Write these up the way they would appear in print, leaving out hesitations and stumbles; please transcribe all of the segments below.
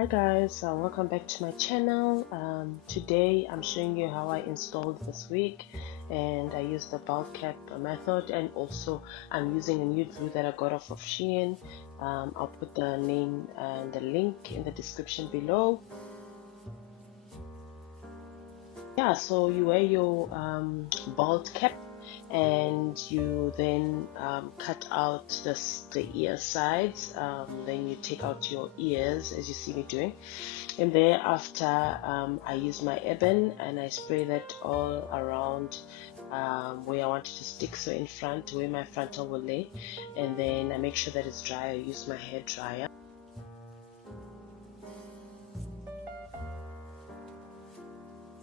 Hi guys, welcome back to my channel. Today I'm showing you how I installed this wig, and I used the bulk cap method, and also I'm using a new glue that I got off of Shein. I'll put the name and the link in the description below. Yeah, so you wear your bald cap and you then cut out the ear sides, then you take out your ears as you see me doing, and thereafter I use my ebon and I spray that all around where I want it to stick, so in front where my frontal will lay, and then I make sure that it's dry. I use my hair dryer.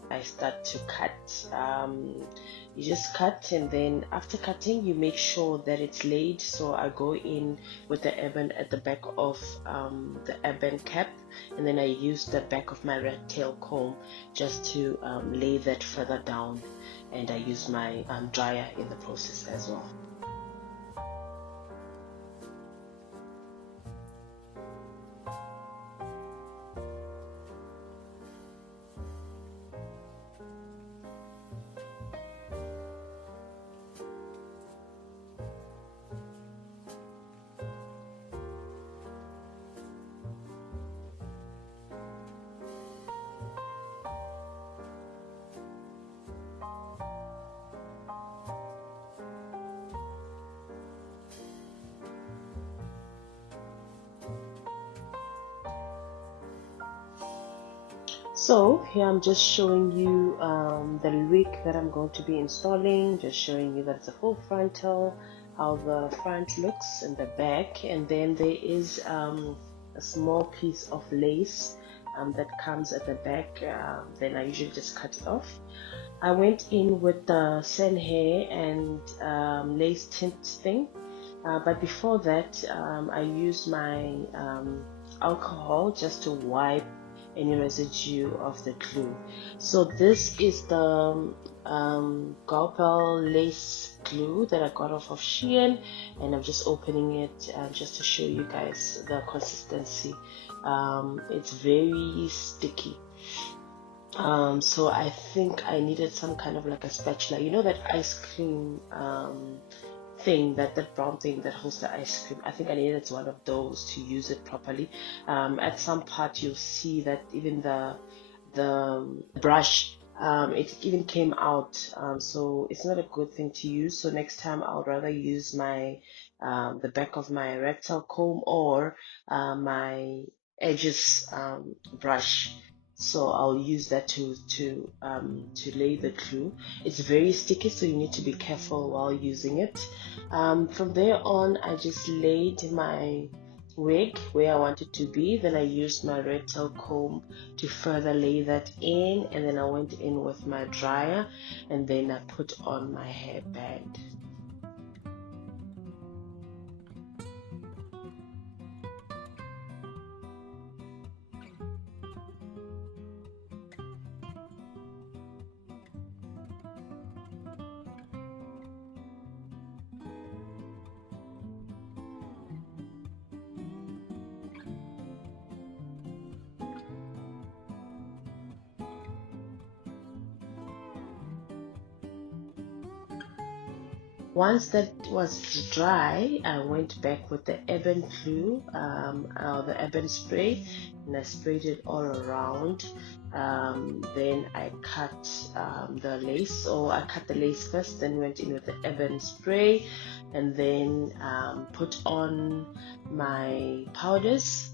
I start to cut. You just cut, and then after cutting you make sure that it's laid, so I go in with the ebon at the back of the ebon cap, and then I use the back of my rat tail comb just to lay that further down, and I use my dryer in the process as well. So here I'm just showing you the wig that I'm going to be installing, just showing you that it's a full frontal, how the front looks and the back, and then there is a small piece of lace that comes at the back. Then I usually just cut it off. I went in with the sand hair and lace tint thing, but before that I used my alcohol just to wipe any residue of the glue. So this is the Gopal lace glue that I got off of Shein, and I'm just opening it just to show you guys the consistency. It's very sticky. So I think I needed some kind of like a spatula, you know, that ice cream thing, that brown thing that holds the ice cream. I think I needed one of those to use it properly. At some part you'll see that even the brush, it even came out, so it's not a good thing to use. So next time I'll rather use my the back of my rectal comb or my edges brush. So I'll use that to lay the glue. It's very sticky, so you need to be careful while using it. From there on, I just laid my wig where I want it to be. Then I used my red tail comb to further lay that in, and then I went in with my dryer, and then I put on my hairband. Once that was dry, I went back with the ebon glue, the ebon spray, and I sprayed it all around. Then I cut the lace, or I cut the lace first, then went in with the ebon spray, and then put on my powders.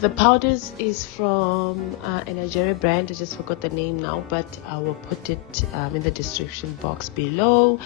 The powders is from a Nigeria brand. I just forgot the name now, but I will put it in the description box below.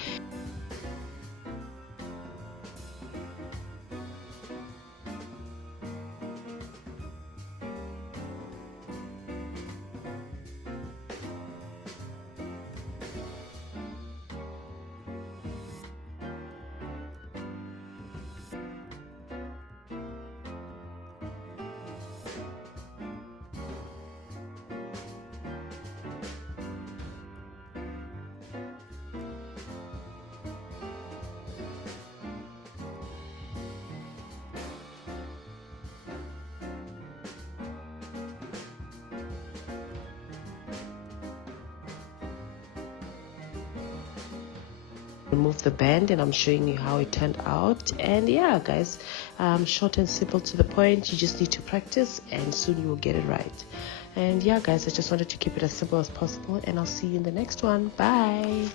Remove the band, and I'm showing you how it turned out. And yeah guys, short and simple, to the point. You just need to practice and soon you will get it right. And yeah guys, I just wanted to keep it as simple as possible, and I'll see you in the next one. Bye.